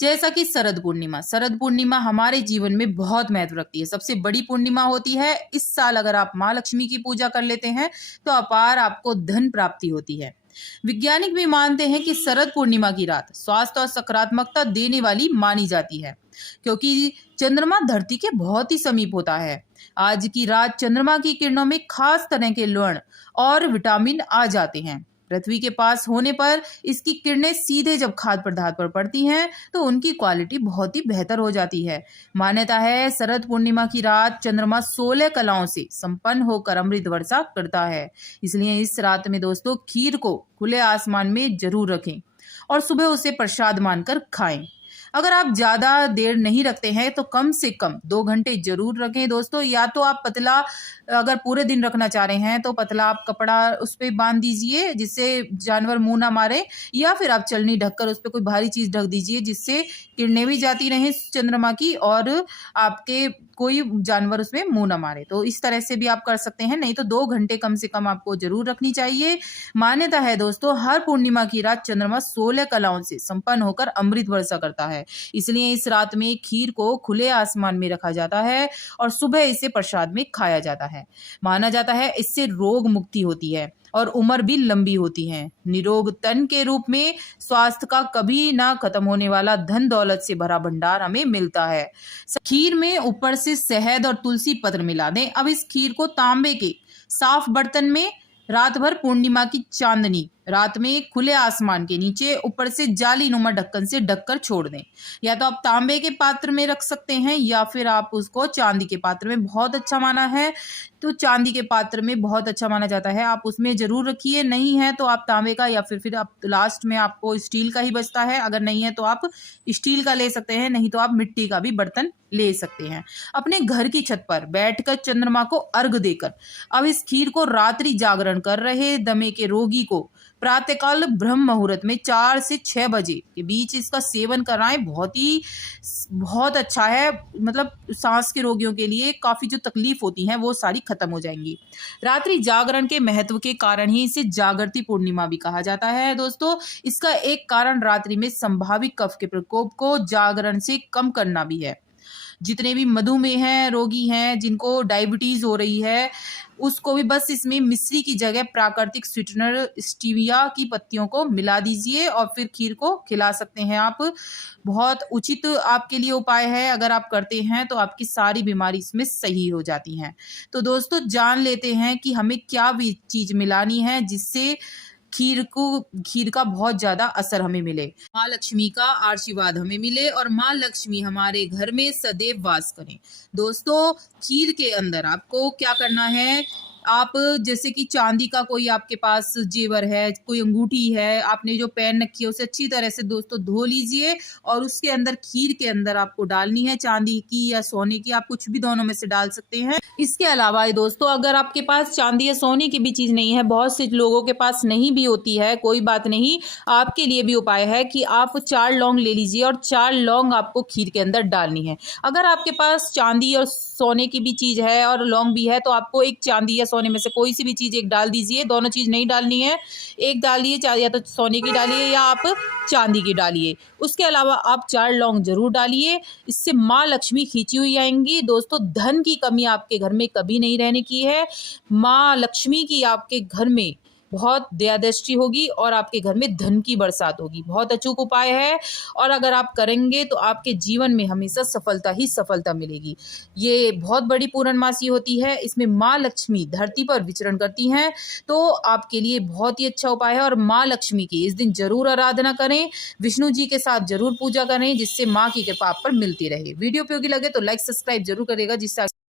जैसा कि शरद पूर्णिमा। शरद पूर्णिमा हमारे जीवन में बहुत महत्व रखती है, सबसे बड़ी पूर्णिमा होती है। इस साल अगर आप माँ लक्ष्मी की पूजा कर लेते हैं तो अपार आपको धन प्राप्ति होती है। वैज्ञानिक भी मानते हैं कि शरद पूर्णिमा की रात स्वास्थ्य और सकारात्मकता देने वाली मानी जाती है, क्योंकि चंद्रमा धरती के बहुत ही समीप होता है। आज की रात चंद्रमा की किरणों में खास तरह के लवण और विटामिन आ जाते हैं। पृथ्वी के पास होने पर इसकी किरणें सीधे जब खाद्य पदार्थ पर पड़ती हैं तो उनकी क्वालिटी बहुत ही बेहतर हो जाती है। मान्यता है शरद पूर्णिमा की रात चंद्रमा 16 कलाओं से संपन्न होकर अमृत वर्षा करता है। इसलिए इस रात में दोस्तों खीर को खुले आसमान में जरूर रखें और सुबह उसे प्रसाद मानकर खाएं। अगर आप ज्यादा देर नहीं रखते हैं तो कम से कम 2 घंटे जरूर रखें दोस्तों। या तो आप पतला, अगर पूरे दिन रखना चाह रहे हैं तो पतला आप कपड़ा उस पर बांध दीजिए जिससे जानवर मुंह ना मारे, या फिर आप चलनी ढककर उस पर कोई भारी चीज ढक दीजिए जिससे किरणें भी जाती रहें चंद्रमा की और आपके कोई जानवर उसमें मुंह ना मारे। तो इस तरह से भी आप कर सकते हैं, नहीं तो 2 घंटे कम से कम आपको जरूर रखनी चाहिए। मान्यता है दोस्तों हर पूर्णिमा की रात चंद्रमा 16 कलाओं से संपन्न होकर अमृत वर्षा करता है। इसलिए इस रात में खीर को खुले आसमान में रखा जाता है और सुबह इसे प्रसाद में खाया जाता है। माना जाता है इससे रोग मुक्ति होती है और उम्र भी लंबी होती है। निरोग तन के रूप में स्वास्थ्य का कभी ना खत्म होने वाला धन दौलत से भरा भंडार हमें मिलता है। खीर में ऊपर से शहद और तुलसी पत्र मिला दें। अब इस खीर को तांबे के साफ बर्तन में रात भर पूर्णिमा की चांदनी रात में खुले आसमान के नीचे ऊपर से जाली नुमा ढक्कन से ढककर छोड़ दें। या तो आप तांबे के पात्र में रख सकते हैं या फिर आप उसको चांदी के पात्र में, बहुत अच्छा माना है तो चांदी के पात्र में बहुत अच्छा माना जाता है, आप उसमें जरूर रखिए। नहीं है तो आप तांबे का, या फिर आप लास्ट में आपको स्टील का ही बचता है, अगर नहीं है तो आप स्टील का ले सकते हैं, नहीं तो आप मिट्टी का भी बर्तन ले सकते हैं। अपने घर की छत पर बैठकर चंद्रमा को अर्घ देकर अब इस खीर को रात्रि जागरण कर रहे दमे के रोगी को प्रातःकाल ब्रह्म मुहूर्त में 4 से 6 बजे के बीच इसका सेवन कराएं। बहुत अच्छा है, मतलब सांस के रोगियों के लिए काफी जो तकलीफ होती है वो सारी खत्म हो जाएंगी। रात्रि जागरण के महत्व के कारण ही इसे जागृति पूर्णिमा भी कहा जाता है दोस्तों। इसका एक कारण रात्रि में संभावित कफ के प्रकोप को जागरण से कम करना भी है। जितने भी मधुमेह हैं, रोगी हैं, जिनको डायबिटीज हो रही है, उसको भी बस इसमें मिश्री की जगह प्राकृतिक स्वीटनर स्टीविया की पत्तियों को मिला दीजिए और फिर खीर को खिला सकते हैं आप। बहुत उचित आपके लिए उपाय है, अगर आप करते हैं तो आपकी सारी बीमारी इसमें सही हो जाती हैं। तो दोस्तों जान लेते हैं कि हमें क्या भी चीज मिलानी है जिससे खीर का बहुत ज्यादा असर हमें मिले, माँ लक्ष्मी का आशीर्वाद हमें मिले और माँ लक्ष्मी हमारे घर में सदैव वास करें। दोस्तों खीर के अंदर आपको क्या करना है, आप जैसे कि चांदी का कोई आपके पास जेवर है, कोई अंगूठी है, आपने जो पहन रखी है उसे अच्छी तरह से दोस्तों धो लीजिए और उसके अंदर खीर के अंदर आपको डालनी है, चांदी की या सोने की, आप कुछ भी दोनों में से डाल सकते हैं। इसके अलावा दोस्तों अगर आपके पास चांदी या सोने की भी चीज नहीं है, बहुत से लोगों के पास नहीं भी होती है, कोई बात नहीं, आपके लिए भी उपाय है कि आप 4 लौंग ले लीजिए और 4 लौंग आपको खीर के अंदर डालनी है। अगर आपके पास चांदी और सोने की भी चीज है और लौंग भी है तो आपको एक चांदी या सोने में से कोई सी भी चीज एक डाल दीजिए, दोनों चीज नहीं डालनी है, एक डालिए, या तो सोने की डालिए या आप चांदी की डालिए। उसके अलावा आप 4 लौंग जरूर डालिए, इससे माँ लक्ष्मी खींची हुई आएंगी। दोस्तों धन की कमी आपके घर में कभी नहीं रहने की है, माँ लक्ष्मी की आपके घर में बहुत दया दृष्टि होगी और आपके घर में धन की बरसात होगी। बहुत अचूक उपाय है और अगर आप करेंगे तो आपके जीवन में हमेशा सफलता ही सफलता मिलेगी। ये बहुत बड़ी पूर्णमासी होती है, इसमें माँ लक्ष्मी धरती पर विचरण करती हैं, तो आपके लिए बहुत ही अच्छा उपाय है। और माँ लक्ष्मी की इस दिन जरूर आराधना करें, विष्णु जी के साथ जरूर पूजा करें, जिससे माँ की कृपा आप पर मिलती रहे। वीडियो उपयोगी लगे तो लाइक सब्सक्राइब जरूर करेगा, जिससे